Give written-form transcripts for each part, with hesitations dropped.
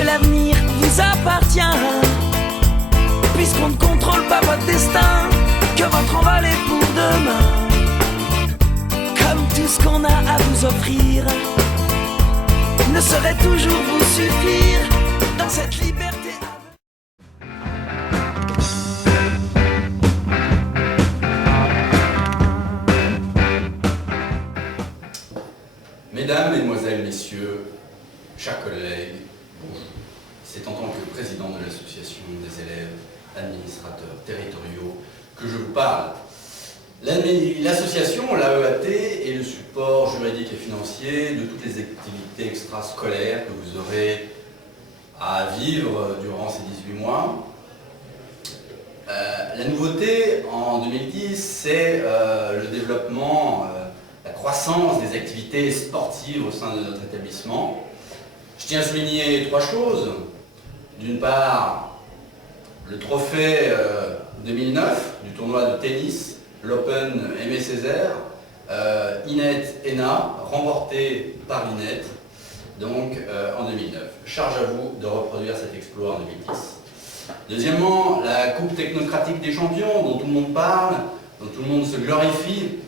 que l'avenir vous appartient, puisqu'on ne contrôle pas votre destin, que votre envol est pour demain. Comme tout ce qu'on a à vous offrir ne saurait toujours vous suffire dans cette liberté. Mesdames, Mesdemoiselles, Messieurs, chers collègues, bonjour. C'est en tant que président de l'association des élèves administrateurs territoriaux que je vous parle. L'association, l'AEAT, est le support juridique et financier de toutes les activités extrascolaires que vous aurez à vivre durant ces 18 mois. La nouveauté en 2010, c'est le développement, la croissance des activités sportives au sein de notre établissement. Je tiens à souligner trois choses. D'une part, le trophée 2009 du tournoi de tennis, l'Open Aimé Césaire, INET-ENA, remporté par l'INET, donc en 2009. Charge à vous de reproduire cet exploit en 2010. Deuxièmement, la Coupe technocratique des champions, dont tout le monde parle, dont tout le monde se glorifie.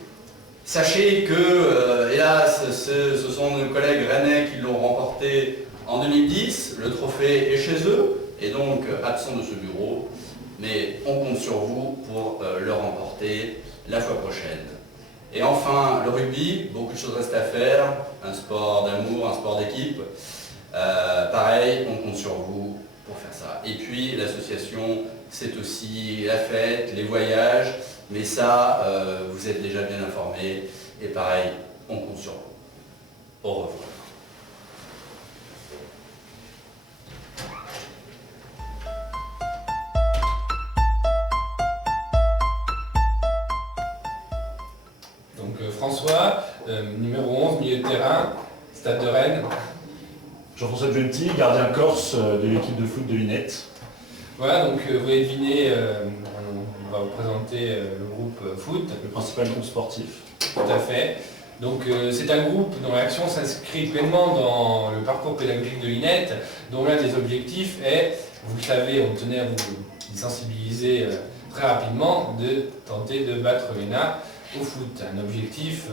Sachez que, hélas, ce sont nos collègues rennais qui l'ont remporté en 2010. Le trophée est chez eux, et donc absent de ce bureau. Mais on compte sur vous pour le remporter la fois prochaine. Et enfin, le rugby, beaucoup de choses restent à faire. Un sport d'amour, un sport d'équipe. Pareil, on compte sur vous pour faire ça. Et puis, l'association, c'est aussi la fête, les voyages. Mais ça, vous êtes déjà bien informés. Et pareil, on compte sur vous. Au revoir. Donc François, numéro 11, milieu de terrain, Stade de Rennes. Jean-François Gentil, gardien corse de l'équipe de foot de l'INET. Voilà, donc vous avez deviné, on va vous présenter le groupe foot. Le principal groupe sportif. Tout à fait. Donc c'est un groupe dont l'action s'inscrit pleinement dans le parcours pédagogique de l'INET, dont l'un des objectifs est, vous le savez, on tenait à vous sensibiliser très rapidement, de tenter de battre l'ENA au foot. Un objectif,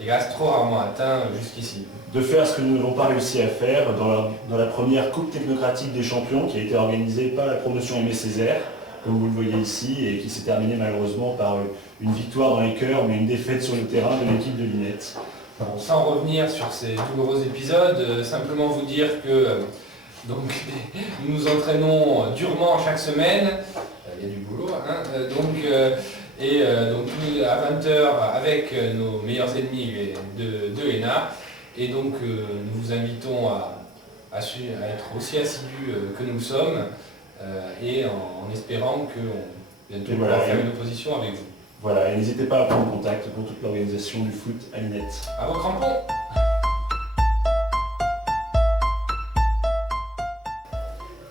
hélas, trop rarement atteint jusqu'ici. De faire ce que nous n'avons pas réussi à faire dans la première Coupe technocratique des champions qui a été organisée par la promotion Aimé Césaire, comme vous le voyez ici, et qui s'est terminée malheureusement par une victoire dans les cœurs, mais une défaite sur le terrain de l'équipe de l'INET. Bon, sans revenir sur ces douloureux épisodes, simplement vous dire que donc, nous nous entraînons durement chaque semaine, il y a du boulot, hein, donc à 20h avec nos meilleurs ennemis de l'ENA, et donc nous vous invitons à être aussi assidus que nous le sommes, et en espérant qu'on bientôt pourra faire une opposition avec vous. Voilà, et n'hésitez pas à prendre contact pour toute l'organisation du foot à l'INET. À vos crampons!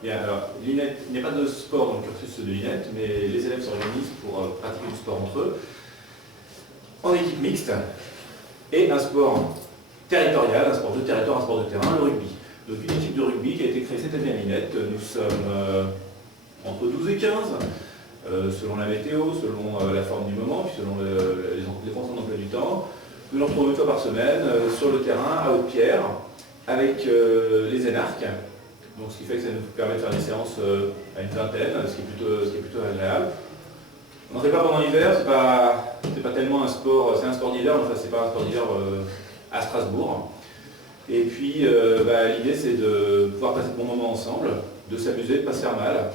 Bien, alors, l'INET, il n'y a pas de sport dans le cursus de l'INET, mais les élèves s'organisent pour pratiquer du sport entre eux, en équipe mixte, et un sport territorial, un sport de territoire, un sport de terrain, le rugby. Donc une équipe de rugby qui a été créée cette année à l'INET. Nous sommes entre 12 et 15, selon la météo, selon la forme du moment, puis selon les contraintes d'emploi du temps. Nous nous retrouvons une fois par semaine sur le terrain, à Haute-Pierre, avec les énarques. Donc, ce qui fait que ça nous permet de faire des séances à une vingtaine, ce qui est plutôt agréable. On n'en fait pas pendant l'hiver, c'est pas tellement un sport, c'est un sport d'hiver, mais enfin c'est pas un sport d'hiver à Strasbourg. Et puis l'idée c'est de pouvoir passer de bons moments ensemble, de s'amuser, de ne pas se faire mal.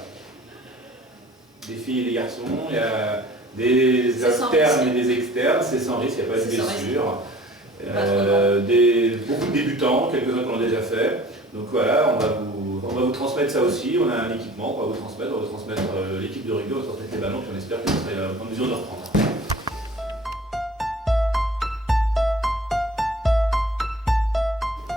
Des filles et des garçons, il y a des internes et des externes, c'est sans risque, il n'y a pas de blessure. Beaucoup de débutants, quelques-uns qu'on a déjà fait. Donc voilà, on va vous transmettre ça aussi, on a un équipement qu'on va vous transmettre, on va vous transmettre l'équipe de rugby, on va vous transmettre les ballons, puis on espère que vous serez en mesure de reprendre.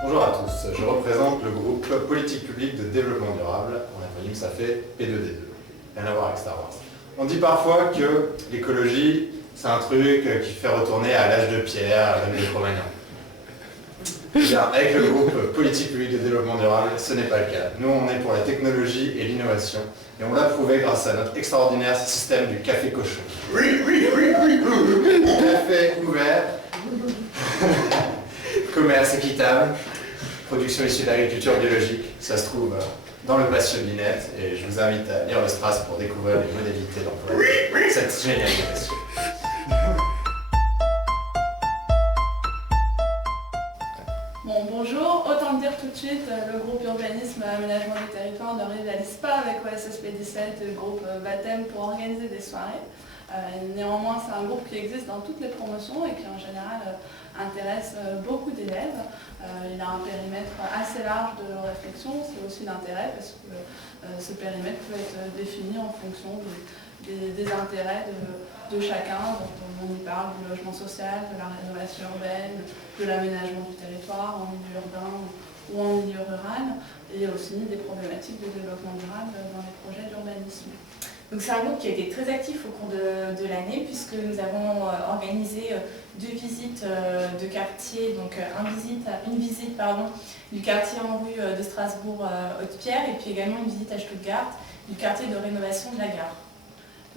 Bonjour à tous, je représente le groupe Politique publique de développement durable, en acronyme ça fait P2D2, rien à voir avec Star Wars. On dit parfois que l'écologie, c'est un truc qui fait retourner à l'âge de pierre, même les Cro-Magnons. Bien, avec le groupe Politique publique de développement durable, ce n'est pas le cas. Nous, on est pour la technologie et l'innovation. Et on l'a prouvé grâce à notre extraordinaire système du café cochon. Café ouvert, commerce équitable, production issue de l'agriculture biologique. Ça se trouve dans le patio de l'INET. Et je vous invite à lire le Stras pour découvrir les modalités d'emploi de cette géniale innovation. Bon, bonjour, autant dire tout de suite, le groupe Urbanisme Aménagement du Territoire ne rivalise pas avec OSSP 17, le groupe Baptême, pour organiser des soirées. Néanmoins, c'est un groupe qui existe dans toutes les promotions et qui en général intéresse beaucoup d'élèves. Il a un périmètre assez large de réflexion, c'est aussi l'intérêt parce que ce périmètre peut être défini en fonction des intérêts de chacun. Donc, on y parle du logement social, de la rénovation urbaine, de l'aménagement du territoire en milieu urbain ou en milieu rural, et aussi des problématiques de développement durable dans les projets d'urbanisme. Donc c'est un groupe qui a été très actif au cours de l'année puisque nous avons organisé 2 visites de quartier, donc une visite du quartier en rue de Strasbourg Haute-Pierre et puis également une visite à Stuttgart du quartier de rénovation de la gare.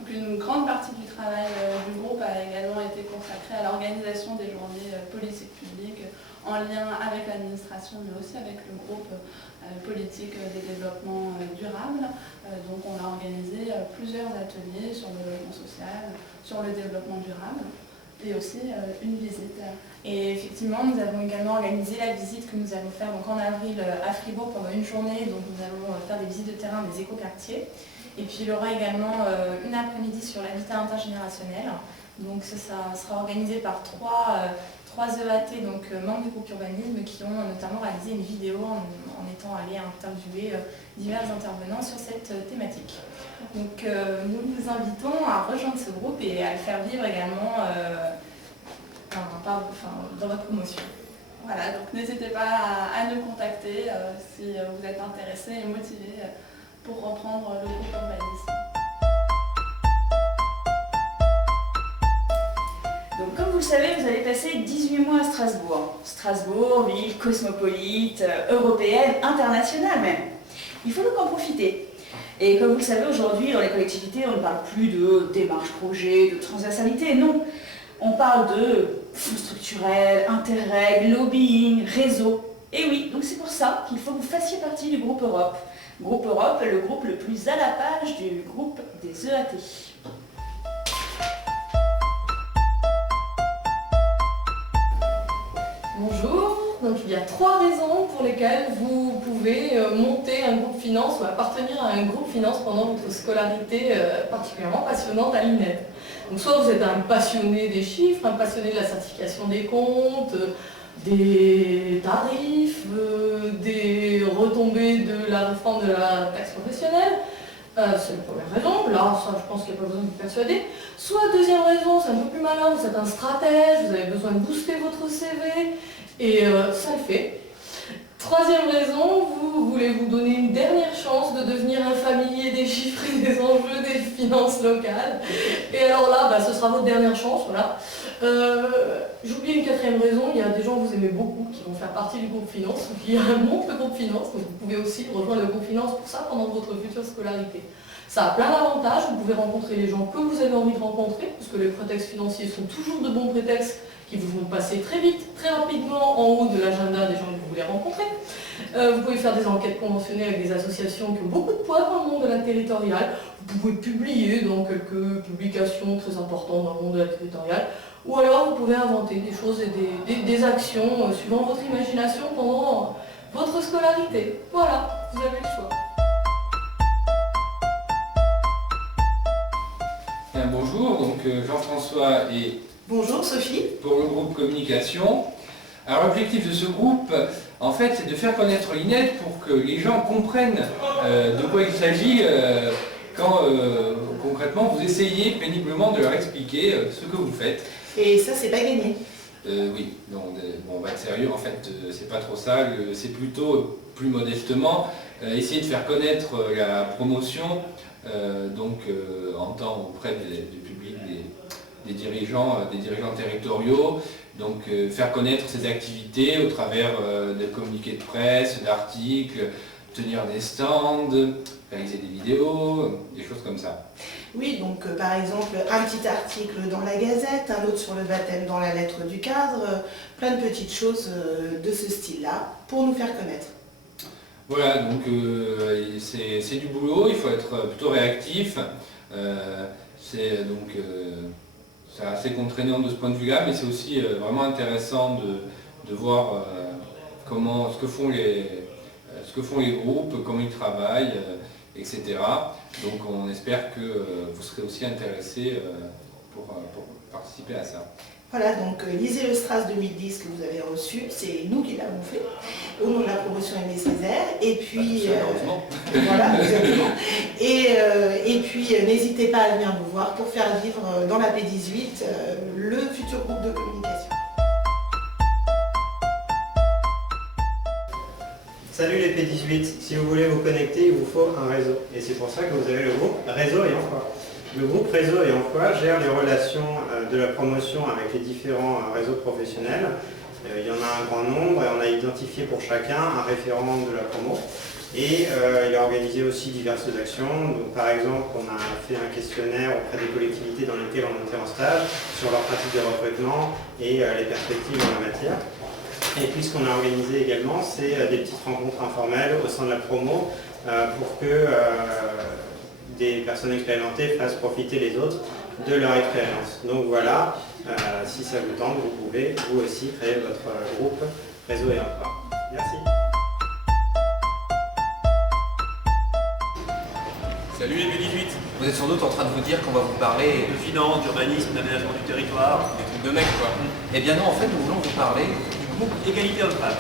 Donc une grande partie du travail du groupe a également été consacrée à l'organisation des journées politiques publiques en lien avec l'administration mais aussi avec le groupe politique des développements durables. Donc on a organisé plusieurs ateliers sur le logement social, sur le développement durable et aussi une visite. Et effectivement, nous avons également organisé la visite que nous allons faire donc en avril à Fribourg pendant une journée. Donc nous allons faire des visites de terrain des écoquartiers. Et puis il y aura également une après-midi sur l'habitat intergénérationnel. Donc ça sera organisé par trois EAT, donc membres du groupe urbanisme, qui ont notamment réalisé une vidéo en étant allés interviewer divers intervenants sur cette thématique. Donc nous vous invitons à rejoindre ce groupe et à le faire vivre également dans votre promotion. Voilà, donc n'hésitez pas à nous contacter si vous êtes intéressés et motivés pour reprendre le groupe urbanisme. Donc comme vous le savez, vous avez passé 18 mois à Strasbourg. Strasbourg, ville cosmopolite, européenne, internationale même. Il faut donc en profiter. Et comme vous le savez, aujourd'hui, dans les collectivités, on ne parle plus de démarche projet, de transversalité, non. On parle de fonds structurels, intérêts, lobbying, réseau. Et oui, donc c'est pour ça qu'il faut que vous fassiez partie du groupe Europe. Groupe Europe, le groupe le plus à la page du groupe des EAT. Bonjour, donc il y a 3 raisons pour lesquelles vous pouvez monter un groupe finance ou appartenir à un groupe finance pendant votre scolarité particulièrement passionnante à l'INET. Donc soit vous êtes un passionné des chiffres, un passionné de la certification des comptes, des tarifs, des retombées de la réforme de la taxe professionnelle. C'est la première raison, là ça, je pense qu'il n'y a pas besoin de vous persuader. Soit deuxième raison, c'est un peu plus malin, vous êtes un stratège, vous avez besoin de booster votre CV, et ça le fait. Troisième raison, vous voulez vous donner une dernière chance de devenir un familier des chiffres et des enjeux des finances locales. Et alors là, ce sera votre dernière chance, voilà. J'oublie une 4e raison, il y a des gens que vous aimez beaucoup qui vont faire partie du groupe finance, qui montent le groupe finance, donc vous pouvez aussi rejoindre le groupe finance pour ça pendant votre future scolarité. Ça a plein d'avantages, vous pouvez rencontrer les gens que vous avez envie de rencontrer, parce que les prétextes financiers sont toujours de bons prétextes qui vous vont passer très vite, très rapidement en haut de l'agenda des gens que vous voulez rencontrer. Vous pouvez faire des enquêtes conventionnelles avec des associations qui ont beaucoup de poids dans le monde de la territoriale. Vous pouvez publier dans quelques publications très importantes dans le monde de la territoriale. Ou alors vous pouvez inventer des choses et des actions suivant votre imagination pendant votre scolarité. Voilà, vous avez le choix. Bien, bonjour, donc Jean-François et Bonjour Sophie. pour le groupe communication. Alors l'objectif de ce groupe, en fait, c'est de faire connaître l'INET pour que les gens comprennent de quoi il s'agit quand concrètement vous essayez péniblement de leur expliquer ce que vous faites. Et ça, c'est pas gagné. Oui, donc, bon, on va être sérieux, en fait, c'est pas trop ça, c'est plutôt, plus modestement, essayer de faire connaître la promotion, en temps auprès du public, des dirigeants territoriaux, Donc faire connaître ces activités au travers de communiqués de presse, d'articles, tenir des stands, réaliser des vidéos, des choses comme ça. Oui, donc par exemple un petit article dans la Gazette, un autre sur le baptême dans la lettre du cadre, plein de petites choses de ce style-là pour nous faire connaître. Voilà, donc c'est du boulot, il faut être plutôt réactif. C'est assez contraignant de ce point de vue-là, mais c'est aussi vraiment intéressant de voir ce que font les groupes, comment ils travaillent, etc. Donc on espère que vous serez aussi intéressés pour participer à ça. Voilà, donc lisez le Stras 2010 que vous avez reçu, c'est nous qui l'avons fait, au nom de la promotion Aimé Césaire, et puis... voilà, exactement. Et puis n'hésitez pas à venir nous voir pour faire vivre dans la P18 le futur groupe de communication. Salut les P18, si vous voulez vous connecter, il vous faut un réseau. Et c'est pour ça que vous avez le groupe Réseau et Emploi. Le groupe Réseau et Emploi gère les relations de la promotion avec les différents réseaux professionnels. Il y en a un grand nombre et on a identifié pour chacun un référent de la promo. Et il a organisé aussi diverses actions. Donc, par exemple, on a fait un questionnaire auprès des collectivités dans lesquelles on était en stage sur leurs pratiques de recrutement et les perspectives en la matière. Et puis ce qu'on a organisé également, c'est des petites rencontres informelles au sein de la promo pour que des personnes expérimentées fassent profiter les autres de leur expérience. Donc voilà, si ça vous tente, vous pouvez vous aussi créer votre groupe Réseau et Emploi. Merci. Salut les B18. Vous êtes sans doute en train de vous dire qu'on va vous parler de finance, d'urbanisme, d'aménagement du territoire, des trucs de mecs quoi. Eh bien non, en fait, nous voulons vous parler du groupe Égalité Hommes-Femmes.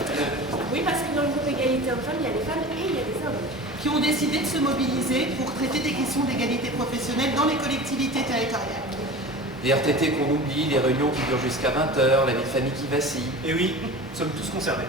Oui, parce que dans le groupe Égalité Hommes-Femmes, il y a des femmes et il y a des hommes. Qui ont décidé de se mobiliser pour traiter des questions d'égalité professionnelle dans les collectivités territoriales. Les RTT qu'on oublie, les réunions qui durent jusqu'à 20h, la vie de famille qui vacille. Et oui, nous sommes tous concernés.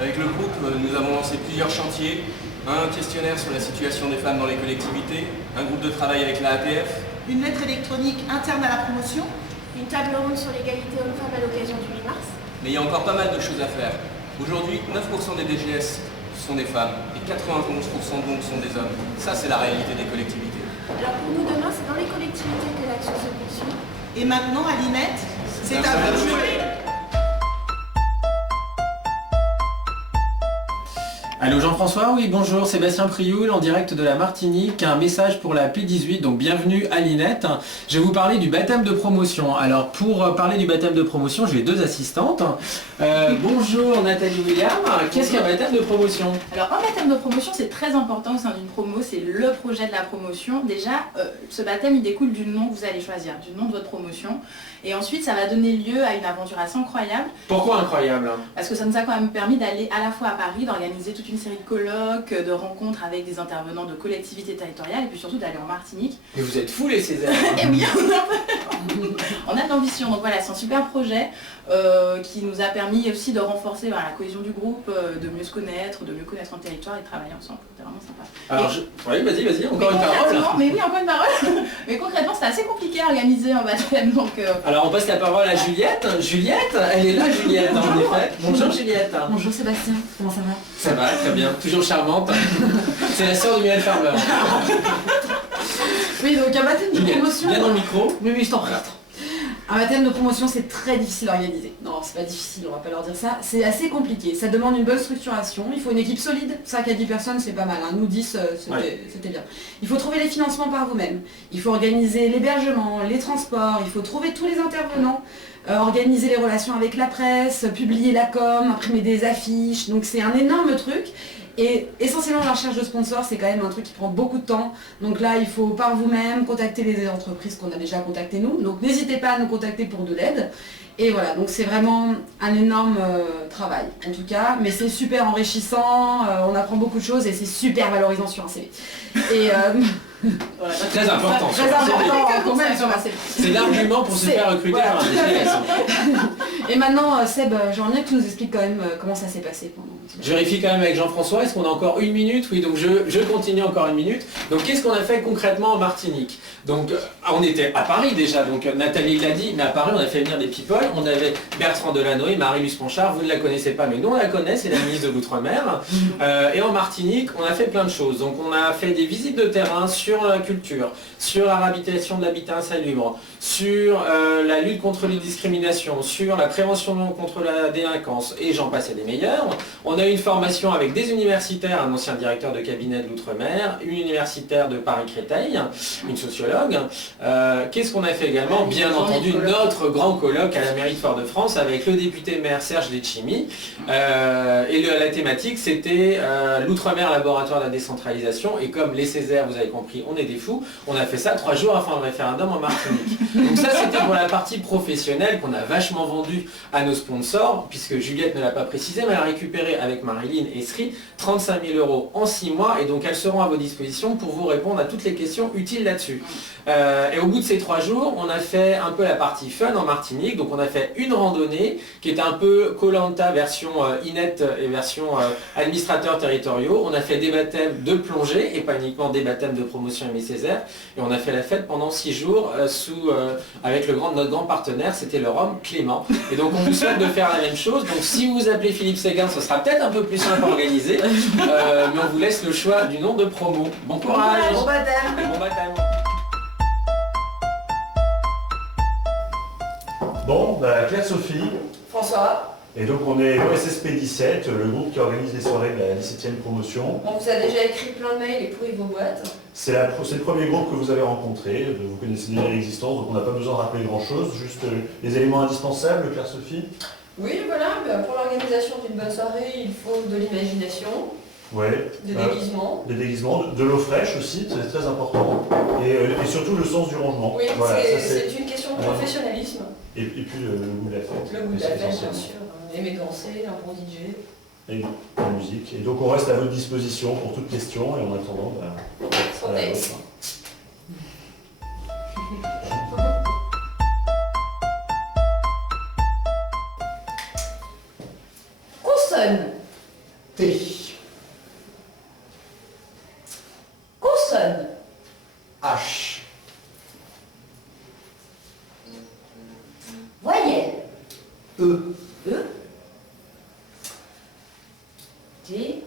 Avec le groupe, nous avons lancé plusieurs chantiers. Un questionnaire sur la situation des femmes dans les collectivités, un groupe de travail avec la APF. Une lettre électronique interne à la promotion. Une table ronde sur l'égalité hommes-femmes à l'occasion du 8 mars. Mais il y a encore pas mal de choses à faire. Aujourd'hui, 9% des DGS sont des femmes et 91% donc sont des hommes. Ça, c'est la réalité des collectivités. Alors pour nous, demain, c'est dans les collectivités que l'action se poursuit. Et maintenant, à l'INET, c'est à vous de jouer. Allô Jean-François, oui bonjour, Sébastien Prioul en direct de la Martinique, un message pour la P18, donc bienvenue à l'INET. Je vais vous parler du baptême de promotion. Alors pour parler du baptême de promotion, j'ai deux assistantes. Bonjour Nathalie William, qu'est-ce qu'un baptême de promotion? Alors un baptême de promotion c'est très important au sein d'une promo, c'est le projet de la promotion. Déjà ce baptême il découle du nom que vous allez choisir, du nom de votre promotion. Et ensuite ça va donner lieu à une aventure assez incroyable. Pourquoi incroyable? Parce que ça nous a quand même permis d'aller à la fois à Paris, d'organiser toute une série de colloques, de rencontres avec des intervenants de collectivités territoriales et puis surtout d'aller en Martinique. Mais vous êtes fous les Césaires. Et oui, on a de l'ambition, donc voilà, c'est un super projet qui nous a permis aussi de renforcer la cohésion du groupe, de mieux se connaître, de mieux connaître un territoire et de travailler ensemble, c'était vraiment sympa. Alors oui, vas-y, encore une parole. Mais oui, encore une parole. Mais concrètement, c'était assez compliqué à organiser un baptême, donc... Alors on passe la parole à Juliette. Juliette, elle est là Juliette en effet. Bonjour Juliette. Bonjour Sébastien, comment ça va? Ça va, très bien, toujours charmante. C'est la sœur du Mylène Farmer. Oui, donc un baptême de promotion... Bien dans le micro. Oui, je t'en prie. Un baptême de promotion, c'est très difficile à organiser. Non, c'est pas difficile, on va pas leur dire ça. C'est assez compliqué. Ça demande une bonne structuration. Il faut une équipe solide. 5 à 10 personnes, c'est pas mal. Hein. Nous, 10, c'était bien. Il faut trouver les financements par vous-même. Il faut organiser l'hébergement, les transports. Il faut trouver tous les intervenants. Organiser les relations avec la presse, publier la com, imprimer des affiches. Donc c'est un énorme truc. Et essentiellement la recherche de sponsors, c'est quand même un truc qui prend beaucoup de temps. Donc là, il faut par vous-même contacter les entreprises qu'on a déjà contactées nous. Donc n'hésitez pas à nous contacter pour de l'aide. Et voilà, donc c'est vraiment un énorme travail en tout cas. Mais c'est super enrichissant, on apprend beaucoup de choses et c'est super valorisant sur un CV. Et voilà, très important. Très important quand même sur un CV. C'est l'argument pour se faire recruter par un DGS. Et maintenant, Seb, j'aimerais bien que tu nous expliques quand même comment ça s'est passé pendant... Je vérifie quand même avec Jean-François, est-ce qu'on a encore 1 minute? Oui, donc je continue encore 1 minute. Donc qu'est-ce qu'on a fait concrètement en Martinique? Donc on était à Paris déjà, donc Nathalie l'a dit, mais à Paris on a fait venir des people. On avait Bertrand Delanoë, Marie-Luce Ponchard, vous ne la connaissez pas, mais nous on la connaît, c'est la ministre de l'Outre-mer. Et en Martinique, on a fait plein de choses. Donc on a fait des visites de terrain sur la culture, sur la réhabilitation de l'habitat insalubre, sur la lutte contre les discriminations, sur la prévention contre la délinquance, et j'en passe et des meilleurs. On a eu une formation avec des universitaires, un ancien directeur de cabinet de l'Outre-mer, une universitaire de Paris-Créteil, une sociologue. Qu'est-ce qu'on a fait également? Bien entendu, notre grand colloque à la mairie de Fort-de-France avec le député maire Serge Letchimy. Et la thématique, c'était l'Outre-mer laboratoire de la décentralisation. Et comme les Césaires, vous avez compris, on est des fous, on a fait ça 3 jours avant le référendum en Martinique. Donc ça, c'était pour la partie professionnelle qu'on a vachement vendue à nos sponsors, puisque Juliette ne l'a pas précisé, mais elle a récupéré avec Marilyn et Sri 35 000 € en 6 mois, et donc elles seront à vos dispositions pour vous répondre à toutes les questions utiles là-dessus. Et au bout de ces 3 jours, on a fait un peu la partie fun en Martinique, donc on a fait une randonnée qui est un peu Koh-Lanta version Inet et version administrateurs territoriaux. On a fait des baptêmes de plongée et pas uniquement des baptêmes de promotion Aimé Césaire, et on a fait la fête pendant 6 jours avec notre grand partenaire, c'était le Rhum Clément. Et donc on vous souhaite de faire la même chose. Donc si vous vous appelez Philippe Séguin, ce sera peut-être un peu plus simple à organiser, mais on vous laisse le choix du nom de promo. Bon courage. Bon baptême. Bon baptême. Bon, Claire-Sophie. François, Et donc on est l'OSSP 17, le groupe qui organise les soirées de la 17e promotion. on vous a déjà écrit plein de mails et pourri vos boîtes. C'est le premier groupe que vous avez rencontré, vous connaissez déjà l'existence, donc on n'a pas besoin de rappeler grand-chose, juste les éléments indispensables, Claire-Sophie. Oui, voilà, pour l'organisation d'une bonne soirée, il faut de l'imagination, Ouais. des déguisements. Des déguisements, de l'eau fraîche aussi, c'est très important. Et surtout le sens du rangement. Oui, Voilà, c'est une question de professionnalisme. Et puis le goût de la fête. Le goût de la C'est fête, bien essentiel. sûr. Aimer danser, un bon DJ. Et la musique. Et donc on reste à votre disposition pour toute question, et en attendant, à la vôtre. Consonne. T. Consonne. H. Voyelle. E. E. T.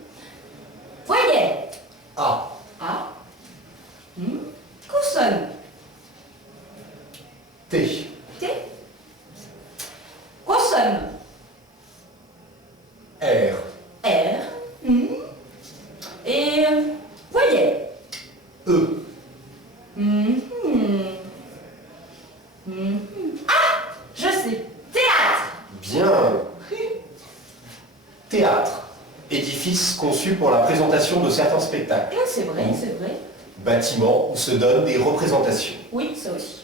Voyelle. A. A. Consonne. T. T. Consonne. R. R. Et voyelle. E. Ah, je sais. Théâtre. Bien. Théâtre. Édifice conçu pour la présentation de certains spectacles. C'est vrai, c'est vrai. Bâtiment où se donnent des représentations. Oui, ça aussi.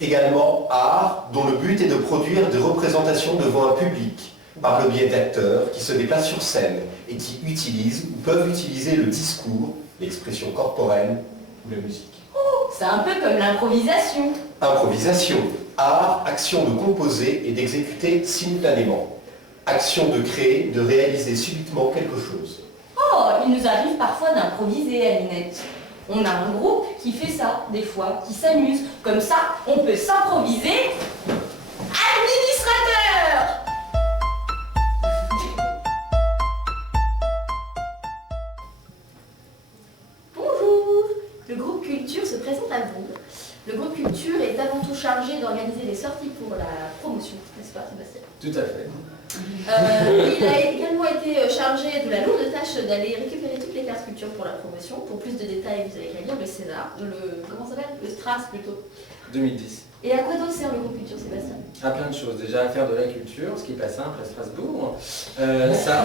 Également art dont le but est de produire des représentations devant un public par le biais d'acteurs qui se déplacent sur scène et qui utilisent ou peuvent utiliser le discours, l'expression corporelle ou la musique. Oh, c'est un peu comme l'improvisation. Improvisation. Art, action de composer et d'exécuter simultanément. Action de créer, de réaliser subitement quelque chose. Oh, il nous arrive parfois d'improviser, Alinette. On a un groupe qui fait ça, des fois, qui s'amuse. Comme ça, on peut s'improviser administrateur. Bonjour, le groupe Culture se présente à vous. Le groupe Culture est avant tout chargé d'organiser des sorties pour la promotion, n'est-ce pas Sébastien? Tout à fait. Il a également été chargé de la lourde tâche d'aller récupérer toutes les cartes culture pour la promotion. Pour plus de détails, vous avez qu'à lire le César, comment ça s'appelle? Le Stras plutôt. 2010. Et à quoi d'autre sert le groupe Culture, Sébastien? À plein de choses. Déjà à faire de la culture, ce qui n'est pas simple à Strasbourg. Ça,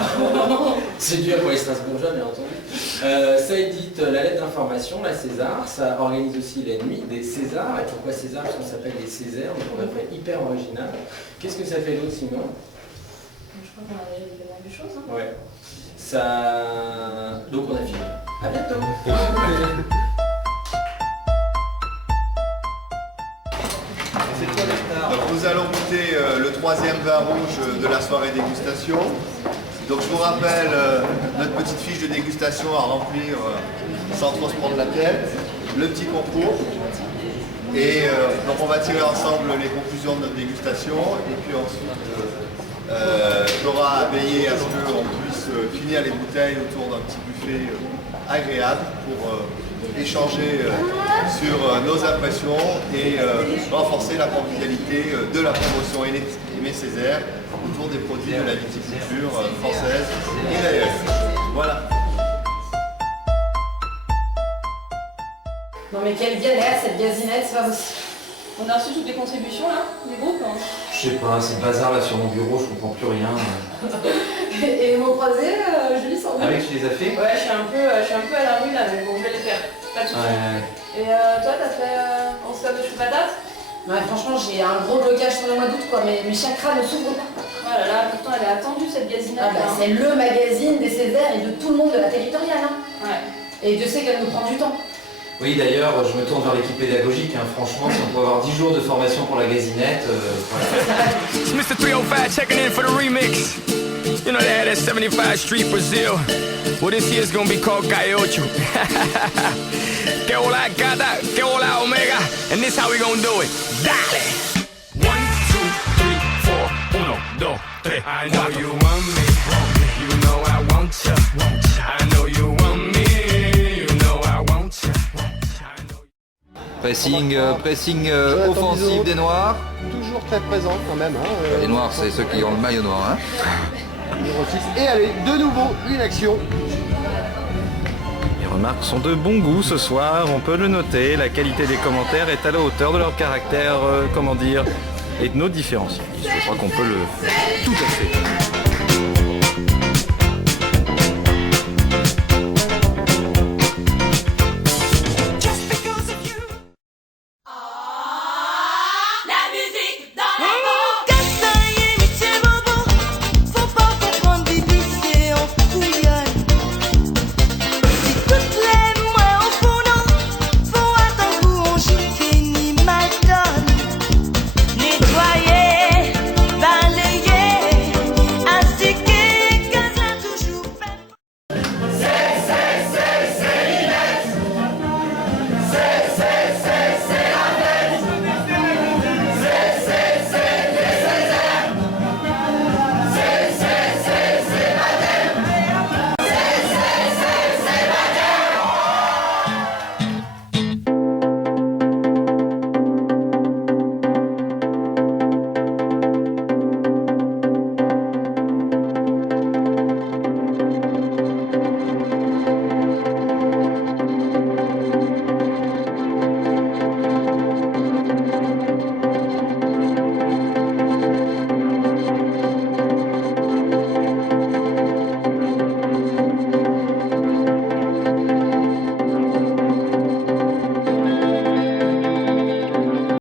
c'est dur pour les Strasbourgeois, bien entendu. Ça édite la lettre d'information, la César. Ça organise aussi les nuits des Césars. Et pourquoi César? Parce qu'on s'appelle les Césaires, donc on a fait hyper original. Qu'est-ce que ça fait d'autre, Simon? Je crois qu'on a déjà dit pas mal de choses. Hein. Ouais. Ça... Donc on a fini. À bientôt. Donc nous allons goûter le troisième vin rouge de la soirée dégustation. Donc je vous rappelle notre petite fiche de dégustation à remplir sans trop se prendre la tête, le petit concours. Et donc on va tirer ensemble les conclusions de notre dégustation et puis ensuite Laura a veillé à ce qu'on puisse finir les bouteilles autour d'un petit buffet agréable pour échanger sur nos impressions et renforcer la convivialité de la promotion Aimé Césaire autour des produits de la viticulture française et d'ailleurs. Voilà. Non mais quelle galère cette gazinette, c'est pas possible. On a reçu toutes les contributions là, du groupe hein. Je sais pas, c'est le bazar là sur mon bureau, je comprends plus rien. Et les mots croisés, Julie, sans doute. Avec, tu les as fait? Ouais, je suis un peu à la rue là, mais bon, je vais les faire. Pas de soucis. Ouais. Et toi, t'as fait en scope de chou patate? Ouais, franchement, j'ai un gros blocage sur le mois d'août, quoi. Mes chakras ne s'ouvrent pas. Oh là là, pourtant elle est attendue cette gazinette. Ah bah, c'est le magazine des Césaires et de tout le monde de la territoriale. Hein. Ouais. Et Dieu sait qu'elle nous prend du temps. Oui, d'ailleurs, je me tourne vers l'équipe pédagogique. Hein. Franchement, si on peut avoir 10 jours de formation pour la gazinette, voilà. It's Mr. 305 checking in for the remix. You know they had that 75 Street Brazil. Well, this year's gonna be called Gaiocho. Que hola gata, que hola omega. And this how we gonna do it. Dale! 1, 2, 3, 4. 1, 2, 3. I know you want me. You know I want you. I know you want me. Pressing offensif des Noirs. Toujours très présent quand même. Hein, les Noirs, c'est ceux qui ont le maillot noir. Hein. Numéro 6. Et allez, de nouveau, une action. Les remarques sont de bon goût ce soir, on peut le noter. La qualité des commentaires est à la hauteur de leur caractère, comment dire, ethno-différencié. Je crois qu'on peut le... Tout à fait.